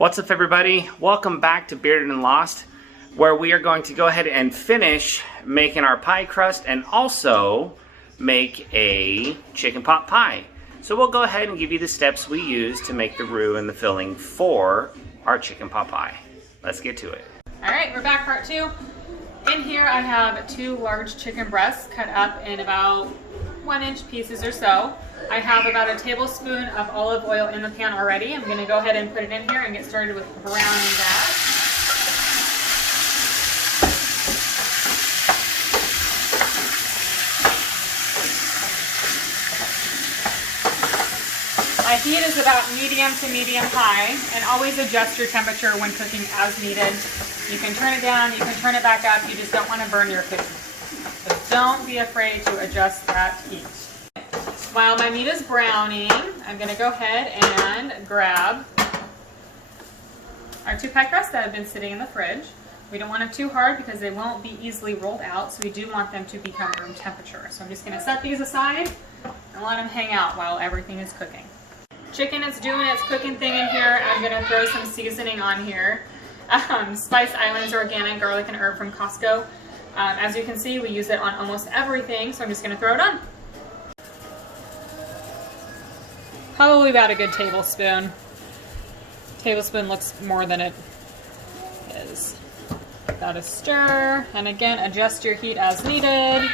What's up, everybody? Welcome back to Bearded and Lost, where we are going to go ahead and finish making our pie crust and also make a chicken pot pie. So we'll go ahead and give you the steps we use to make the roux and the filling for our chicken pot pie. Let's get to it. All right, we're back, part two. In here I have 2 large chicken breasts cut up in about 1-inch pieces or so. I have about a tablespoon of olive oil in the pan already. I'm going to go ahead and put it in here and get started with browning that. My heat is about medium to medium high, and always adjust your temperature when cooking as needed. You can turn it down, you can turn it back up, you just don't want to burn your food. So don't be afraid to adjust that heat. While my meat is browning, I'm going to go ahead and grab our 2 pie crusts that have been sitting in the fridge. We don't want them too hard because they won't be easily rolled out, so we do want them to become room temperature. So I'm just going to set these aside and let them hang out while everything is cooking. Chicken is doing its cooking thing in here. I'm going to throw some seasoning on here. Spice Island's organic garlic and herb from Costco. As you can see, we use it on almost everything, so I'm just going to throw it on. Probably about a good tablespoon. Tablespoon looks more than it is. About a stir, and again, adjust your heat as needed.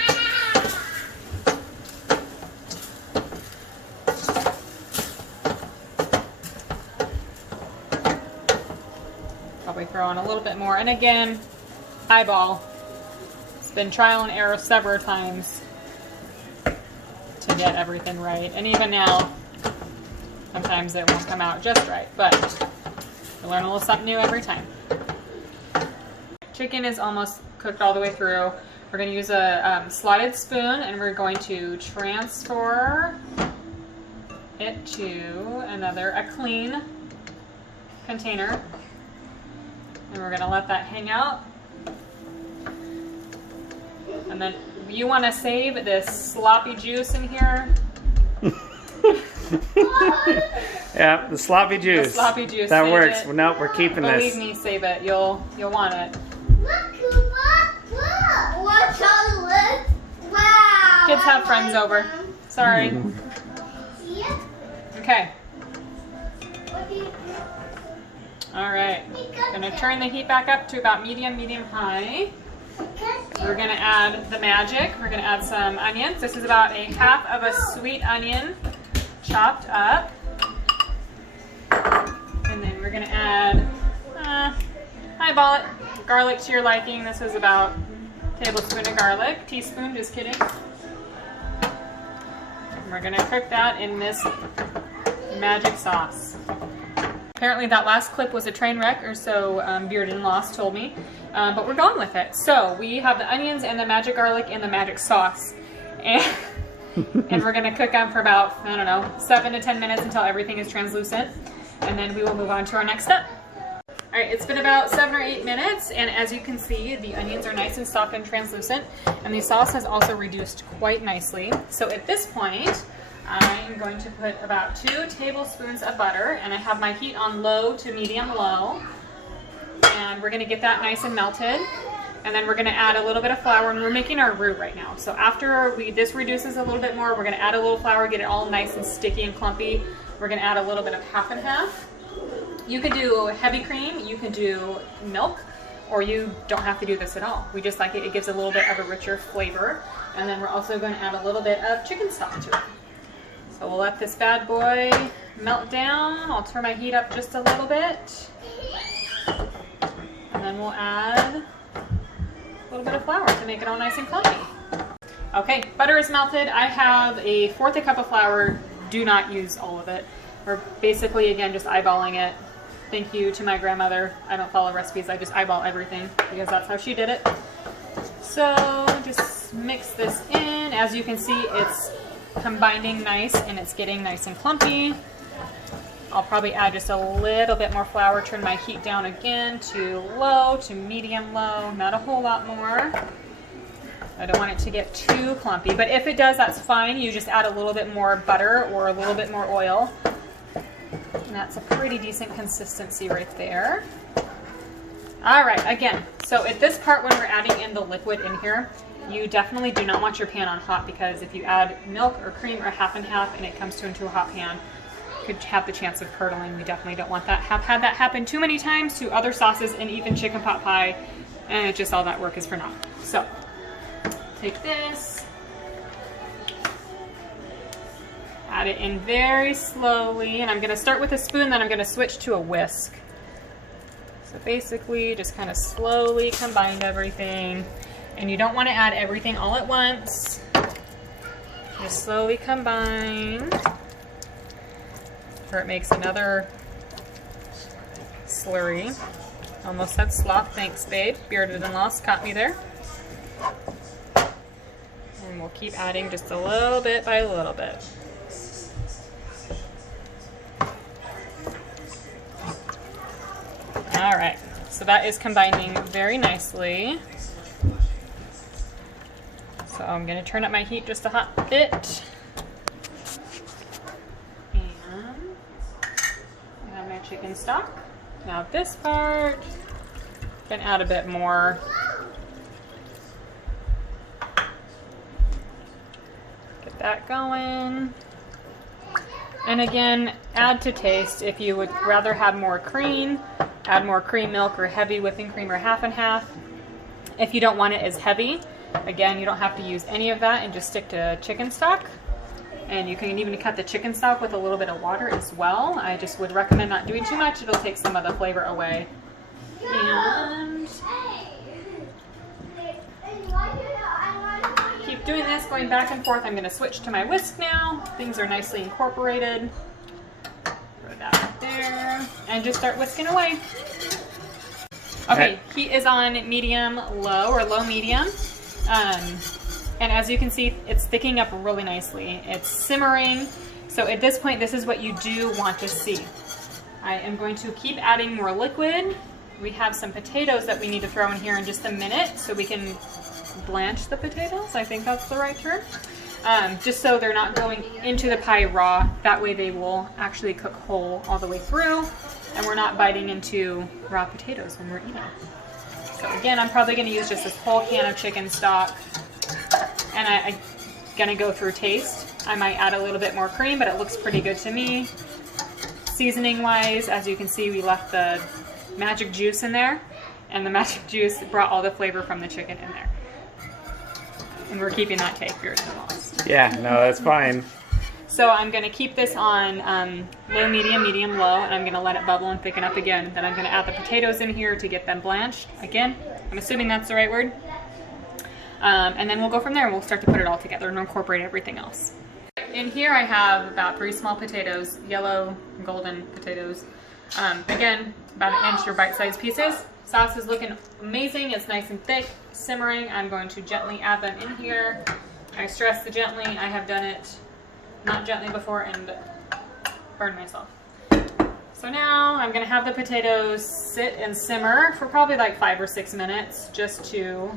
Probably throw on a little bit more, and again, eyeball. It's been trial and error several times to get everything right, and even now, sometimes it won't come out just right, but you learn a little something new every time. Chicken is almost cooked all the way through. We're going to use a slotted spoon, and we're going to transfer it to a clean container. And we're going to let that hang out. And then you want to save this sloppy juice in here. Yeah, the sloppy juice. The sloppy juice. That works. It. No, we're keeping this. Believe me, save it. You'll want it. Wow. Kids have friends over. Sorry. Okay. All right. Gonna turn the heat back up to about medium high. We're gonna add the magic. We're gonna add some onions. This is about a half of a sweet onion chopped up. And then we're gonna add, eyeball it, garlic to your liking. This is about a tablespoon of garlic, teaspoon, just kidding. And we're gonna cook that in this magic sauce. Apparently that last clip was a train wreck, or so Bearded and Lost told me, but we're going with it. So we have the onions and the magic garlic and the magic sauce. And we're going to cook them for about, I don't know, 7 to 10 minutes until everything is translucent. And then we will move on to our next step. All right, it's been about 7 or 8 minutes, and as you can see, the onions are nice and soft and translucent, and the sauce has also reduced quite nicely. So at this point, I'm going to put about 2 tablespoons of butter, and I have my heat on low to medium low. And we're going to get that nice and melted. And then we're going to add a little bit of flour, and we're making our roux right now. So after this reduces a little bit more, we're going to add a little flour, get it all nice and sticky and clumpy. We're going to add a little bit of half and half. You could do heavy cream, you could do milk, or you don't have to do this at all. We just like it. It gives a little bit of a richer flavor. And then we're also going to add a little bit of chicken stock to it. So we'll let this bad boy melt down. I'll turn my heat up just a little bit. And then we'll add a little bit of flour to make it all nice and clumpy. Okay, butter is melted. I have a 1/4 cup of flour. Do not use all of it. We're basically, again, just eyeballing it. Thank you to my grandmother. I don't follow recipes. I just eyeball everything because that's how she did it. So just mix this in. As you can see, it's combining nice and it's getting nice and clumpy. I'll probably add just a little bit more flour, turn my heat down again to low to medium low, not a whole lot more. I don't want it to get too clumpy, but if it does, that's fine. You just add a little bit more butter or a little bit more oil. that's a pretty decent consistency right there. All right, again, so at this part when we're adding in the liquid in here, you definitely do not want your pan on hot, because if you add milk or cream or half and half and it comes into a hot pan, it could have the chance of curdling. We definitely don't want that. Have had that happen too many times to other sauces and even chicken pot pie, and it's just all that work is for naught. So take this, add it in very slowly, and I'm gonna start with a spoon, then I'm gonna switch to a whisk. So basically just kind of slowly combine everything, and you don't want to add everything all at once. Just slowly combine, or it makes another slurry. Almost said slop, thanks babe. Bearded and Lost caught me there. And we'll keep adding just a little bit by a little bit. All right, so that is combining very nicely. So I'm gonna turn up my heat just a hot bit. And I have my chicken stock. Now this part, I'm gonna add a bit more. Get that going. And again, add to taste. If you would rather have more cream, add more cream milk or heavy whipping cream or half and half. If you don't want it as heavy, again, you don't have to use any of that and just stick to chicken stock. And you can even cut the chicken stock with a little bit of water as well. I just would recommend not doing too much. It'll take some of the flavor away. And keep doing this, going back and forth. I'm going to switch to my whisk now. Things are nicely incorporated. Throw that right there. And just start whisking away. Okay, heat is on medium low or low medium. And as you can see, it's thickening up really nicely. It's simmering. So at this point, this is what you do want to see. I am going to keep adding more liquid. We have some potatoes that we need to throw in here in just a minute so we can blanch the potatoes. I think that's the right term. Just so they're not going into the pie raw. That way they will actually cook whole all the way through, and we're not biting into raw potatoes when we're eating. So again, I'm probably going to use just this whole can of chicken stock, and I'm going to go through taste. I might add a little bit more cream, but it looks pretty good to me. Seasoning wise, as you can see, we left the magic juice in there, and the magic juice brought all the flavor from the chicken in there. And we're keeping that take, Bearded and Lost. Yeah, no, that's fine. So I'm going to keep this on low, medium, medium, low, and I'm going to let it bubble and thicken up again. Then I'm going to add the potatoes in here to get them blanched. Again, I'm assuming that's the right word. And then we'll go from there and we'll start to put it all together and incorporate everything else. In here I have about 3 small potatoes, yellow, golden potatoes. Again, about 1 inch or bite-sized pieces. Sauce is looking amazing. It's nice and thick, simmering. I'm going to gently add them in here. I stress the gently. I have done it not gently before and burned myself. So now I'm going to have the potatoes sit and simmer for probably like 5 or 6 minutes just to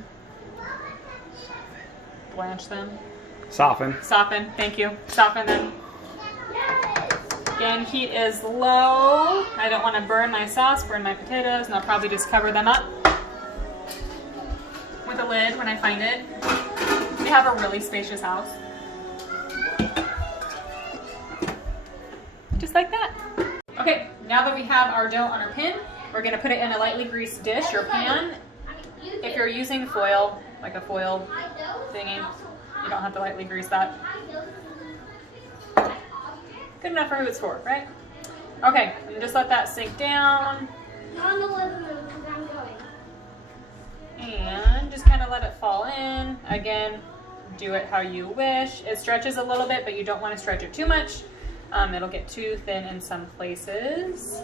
blanch them. Soften. Soften, thank you. Soften them. Again, heat is low. I don't want to burn my sauce, burn my potatoes, and I'll probably just cover them up with a lid when I find it. We have a really spacious house. Just like that. Okay, now that we have our dough on our pin, we're going to put it in a lightly greased dish or pan. If you're using foil, like a foil thingy, you don't have to lightly grease that. Good enough for who it's for, right? Okay, and just let that sink down. And just kind of let it fall in. Again, do it how you wish. It stretches a little bit, but you don't want to stretch it too much. It'll get too thin in some places.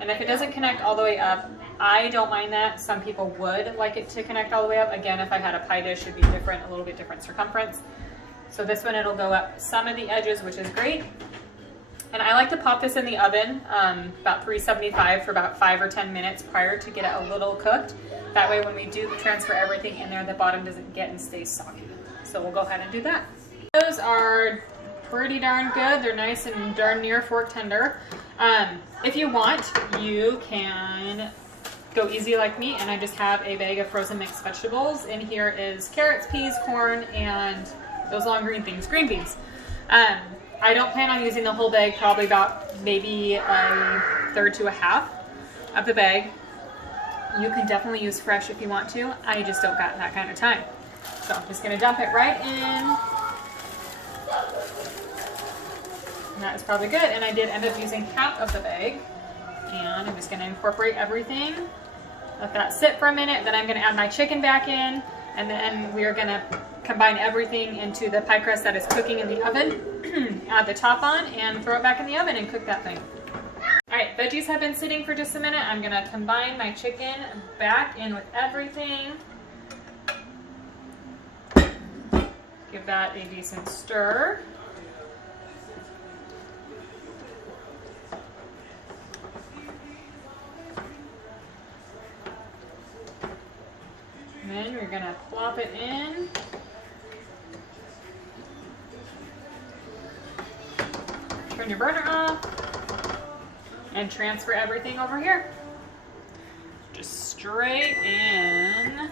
And if it doesn't connect all the way up, I don't mind that. Some people would like it to connect all the way up. Again, if I had a pie dish, it'd be different, a little bit different circumference. So this one, it'll go up some of the edges, which is great. And I like to pop this in the oven, about 375 for about 5 or 10 minutes prior to get it a little cooked. That way when we do transfer everything in there, the bottom doesn't get and stay soggy. So we'll go ahead and do that. Those are pretty darn good. They're nice and darn near fork tender. If you want, you can go easy like me, and I just have a bag of frozen mixed vegetables. In here is carrots, peas, corn, and those long green things, green beans. I don't plan on using the whole bag, probably about maybe a third to a half of the bag. You can definitely use fresh if you want to. I just don't got that kind of time. So I'm just gonna dump it right in. And that is probably good. And I did end up using half of the bag. And I'm just gonna incorporate everything. Let that sit for a minute. Then I'm gonna add my chicken back in. And then we are gonna combine everything into the pie crust that is cooking in the oven. Add the top on and throw it back in the oven and cook that thing. All right, veggies have been sitting for just a minute. I'm gonna combine my chicken back in with everything. Give that a decent stir. And then we're gonna plop it in. Turn your burner off and transfer everything over here. Just straight in.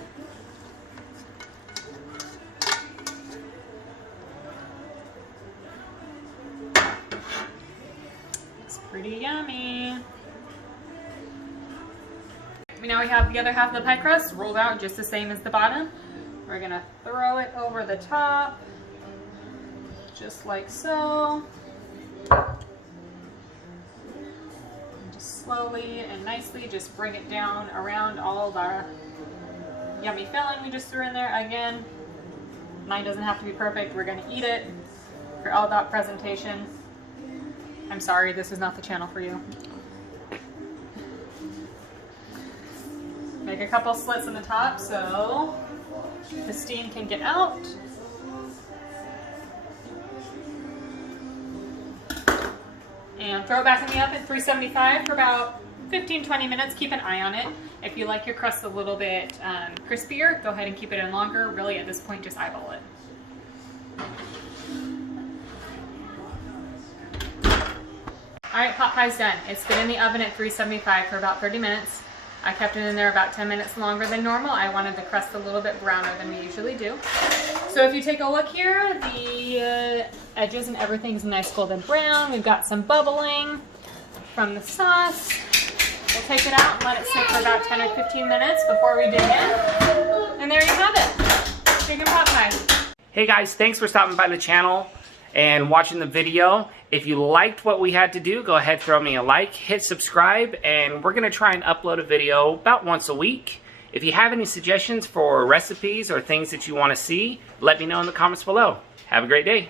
It's pretty yummy. Now we have the other half of the pie crust rolled out just the same as the bottom. We're gonna throw it over the top, just like so. And just slowly and nicely just bring it down around all the yummy filling we just threw in there. Again, mine doesn't have to be perfect. We're gonna eat it for all that presentation. I'm sorry, this is not the channel for you. Make a couple slits in the top so the steam can get out. And throw it back in the oven, 375 for about 15-20 minutes. Keep an eye on it. If you like your crust a little bit crispier, go ahead and keep it in longer. Really, at this point, just eyeball it. All right, pot pie's done. It's been in the oven at 375 for about 30 minutes. I kept it in there about 10 minutes longer than normal. I wanted the crust a little bit browner than we usually do. So if you take a look here, the edges and everything's nice golden brown. We've got some bubbling from the sauce. We'll take it out and let it sit for about 10 or 15 minutes before we dig in. And there you have it, chicken pot pie. Hey guys, thanks for stopping by the channel and watching the video. If you liked what we had to do, go ahead, throw me a like, hit subscribe, and we're gonna try and upload a video about once a week. If you have any suggestions for recipes or things that you want to see, let me know in the comments below. Have a great day.